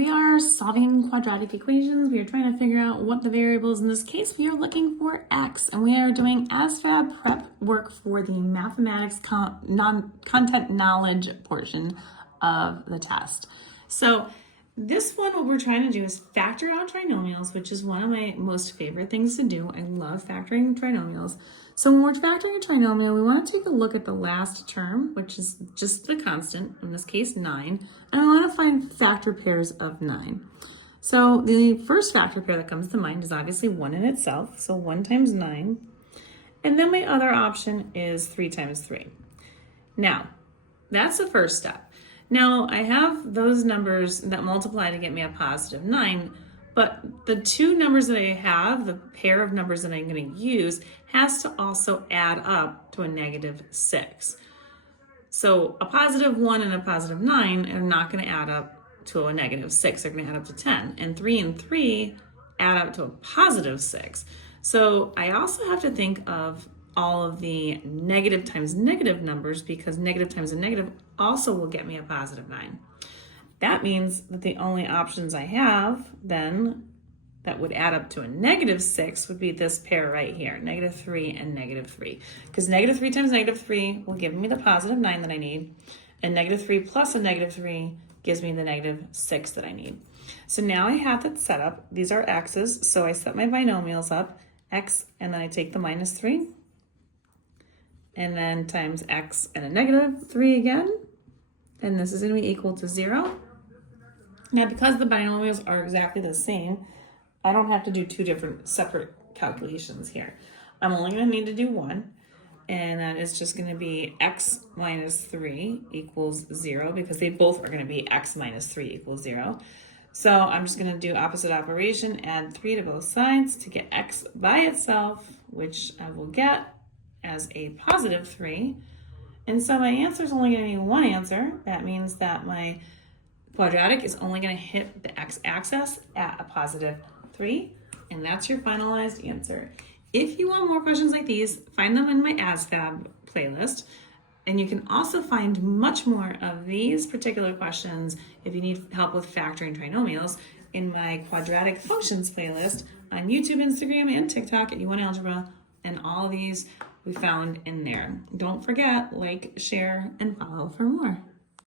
we are solving quadratic equations. We are trying to figure out what the variables. In this case, we are looking for x, and we are doing ASVAB prep work for the mathematics content knowledge portion of the test. So this one, what we're trying to do is factor out trinomials, which is one of my most favorite things to do. I love factoring trinomials. So when we're factoring a trinomial, we want to take a look at the last term, which is just the constant, in this case 9, and I want to find factor pairs of 9. So the first factor pair that comes to mind is obviously 1 in itself, so 1 times 9. And then my other option is 3 times 3. Now, that's the first step. Now, I have those numbers that multiply to get me a positive 9, but the two numbers that I have, the pair of numbers that I'm going to use, has to also add up to a negative 6. So a positive 1 and a positive 9 are not going to add up to a negative 6. They're going to add up to 10. And 3 and 3 add up to a positive 6. So I also have to think of all of the negative times negative numbers, because negative times a negative also will get me a positive 9. That means that the only options I have then that would add up to a negative 6 would be this pair right here, negative 3 and negative 3. Because negative 3 times negative 3 will give me the positive 9 that I need, and negative 3 plus a negative 3 gives me the negative 6 that I need. So now I have that set up. These are x's, so I set my binomials up, x, and then I take the minus 3, and then times x and a negative 3 again, and this is going to be equal to 0. Now, because the binomials are exactly the same, I don't have to do two different separate calculations here. I'm only going to need to do one, and that is just going to be x minus 3 equals 0, because they both are going to be x minus 3 equals 0. So I'm just going to do opposite operation, add 3 to both sides to get x by itself, which I will get as a positive 3. And so my answer is only going to be one answer. That means that my quadratic is only going to hit the x-axis at a positive 3, and that's your finalized answer. If you want more questions like these, find them in my ASVAB playlist, and you can also find much more of these particular questions if you need help with factoring trinomials in my quadratic functions playlist on YouTube, Instagram, and TikTok at YouWantAlgebra, and all of these we found in there. Don't forget, like, share, and follow for more.